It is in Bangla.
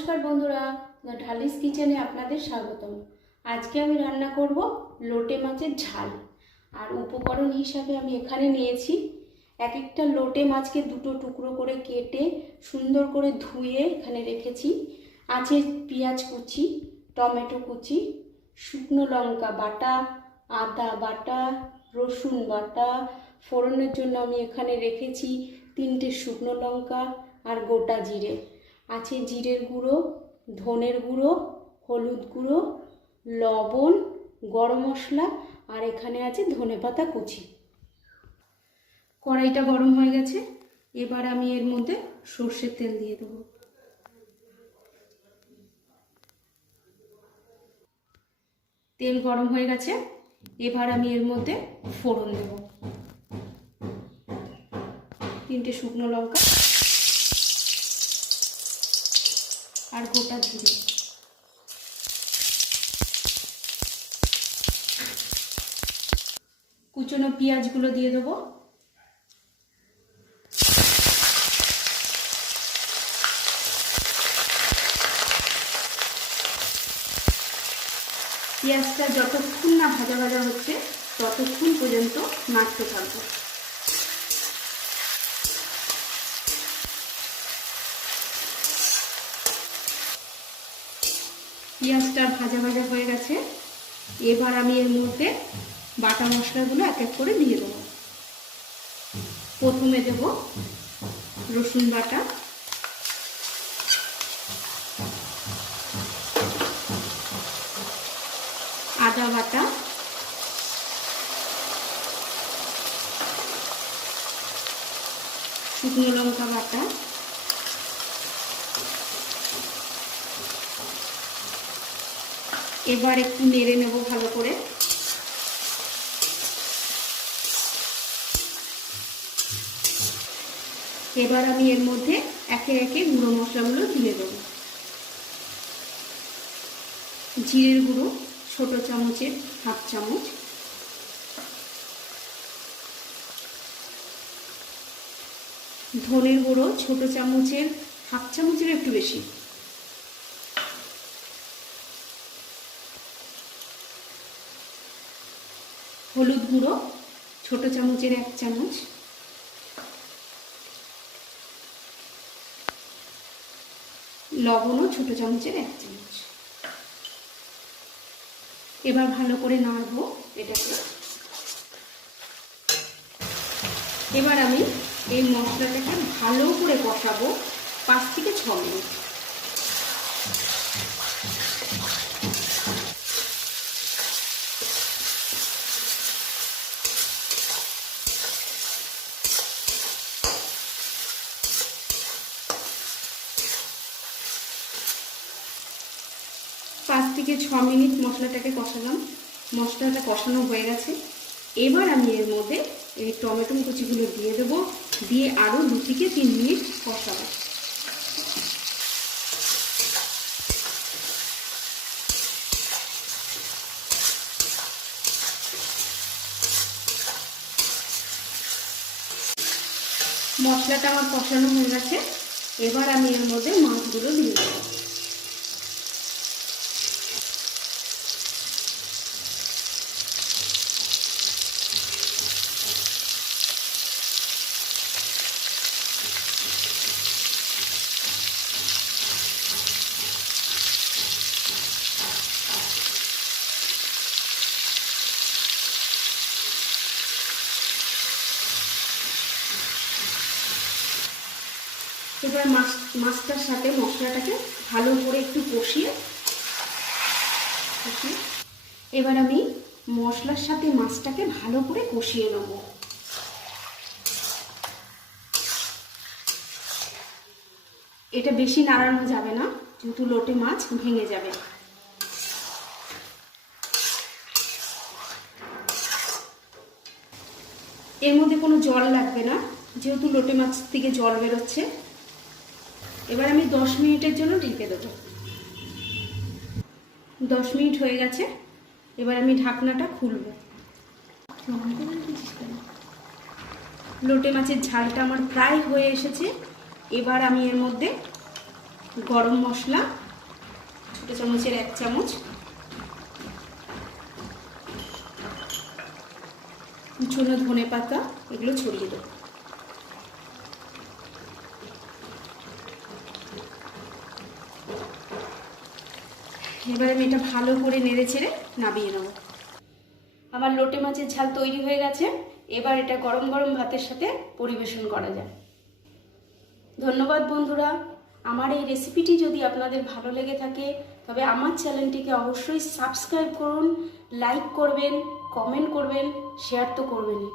নমস্কার বন্ধুরা, ঢালিস কিচেনে আপনাদের স্বাগতম। আজকে আমি রান্না করব লোটে মাছের ঝাল। আর উপকরণ হিসাবে আমি এখানে নিয়েছি এক একটা লোটে মাছকে দুটো টুকরো করে কেটে সুন্দর করে ধুয়ে এখানে রেখেছি। আছে পেঁয়াজ কুচি, টমেটো কুচি, শুকনো লঙ্কা বাটা, আদা বাটা, রসুন বাটা। ফোড়নের জন্য আমি এখানে রেখেছি 3টে শুকনো লঙ্কা আর গোটা জিরে। আছে জিরের গুঁড়ো, ধনের গুঁড়ো, হলুদ গুঁড়ো, লবণ, গরম মশলা, আর এখানে আছে ধনেপাতা কুচি। কড়াইটা গরম হয়ে গেছে, এবার আমি এর মধ্যে সর্ষের তেল দিয়ে দেবো। তেল গরম হয়ে গেছে, এবার আমি এর মধ্যে ফোড়ন দেব। 3টে শুকনো লঙ্কা আর গোটা জিরে। কুচনো পেঁয়াজগুলো দিয়ে দেবো। পেঁয়াজটা যতক্ষণ না ভাজা ভাজা হচ্ছে ততক্ষণ পর্যন্ত নাড়তে থাকবো। পেঁয়াজটা ভাজা ভাজা হয়ে গেছে, এবার আমি এর মধ্যে বাটা মশলাগুলো এক এক করে দিয়ে দেবো। প্রথমে দেব রসুন বাটা, আদা বাটা, শুকনো লঙ্কা বাটা, এবার একটু নেড়ে নেব ভালো করে। এবার আমি এর মধ্যে একে একে গুঁড়ো মশলাগুলো দিয়ে দেব। জিরের গুঁড়ো ছোট চামচের হাফ চামচ, ধনের গুঁড়ো ছোট চামচের হাফ চামচের একটু বেশি, হলুদ গুঁড়ো ছোট চামচের 1 চামচ, লবণও ছোট চামচের 1 চামচ। এবার ভালো করে নাড়বো এটাকে। এবার আমি এই মশলাটাকে ভালো করে কষাবো 5 থেকে 6 মিনিট। পাঁচ থেকে 6 মিনিট মশলাটাকে কষালাম। মশলাটা কষানো হয়ে গেছে, এবার আমি এর মধ্যে এই টমেটো কুচিগুলো দিয়ে দেবো, দিয়ে আরও 2 থেকে 3 মিনিট কষাবো। মশলাটা আমার কষানো হয়ে গেছে, এবার আমি এর মধ্যে মাছগুলো দিয়ে দেবো। এবার মাছটার সাথে মশলাটাকে ভালো করে একটু কষিয়ে এবার আমি মশলার সাথে মাছটাকে ভালো করে কষিয়ে নেব। এটা বেশি নাড়ানো যাবে না, যেহেতু লোটে মাছ ভেঙে যাবে। এর মধ্যে কোনো জল লাগবে না, যেহেতু লোটে মাছ থেকে জল বেরোচ্ছে। এবার আমি 10 মিনিটের জন্য ঢেকে দেবো। 10 মিনিট হয়ে গেছে, এবার আমি ঢাকনাটা খুলব। লোটে মাছের ঝালটা আমার প্রায় হয়ে এসেছে। এবার আমি এর মধ্যে গরম মশলা ছোটো চামচের 1 চামচ, কুচনো ধনে পাতা এগুলো ছড়িয়ে দেবো। এবার আমি এটা ভালো করে নেড়ে চেড়ে নামিয়ে নেব। আমার লোটে মাছের ঝাল তৈরি হয়ে গেছে। এবার এটা গরম গরম ভাতের সাথে পরিবেশন করা যায়। ধন্যবাদ বন্ধুরা। আমার এই রেসিপিটি যদি আপনাদের ভালো লেগে থাকে তবে আমার চ্যানেলটিকে অবশ্যই সাবস্ক্রাইব করুন, লাইক করবেন, কমেন্ট করবেন, শেয়ার তো করবেনই।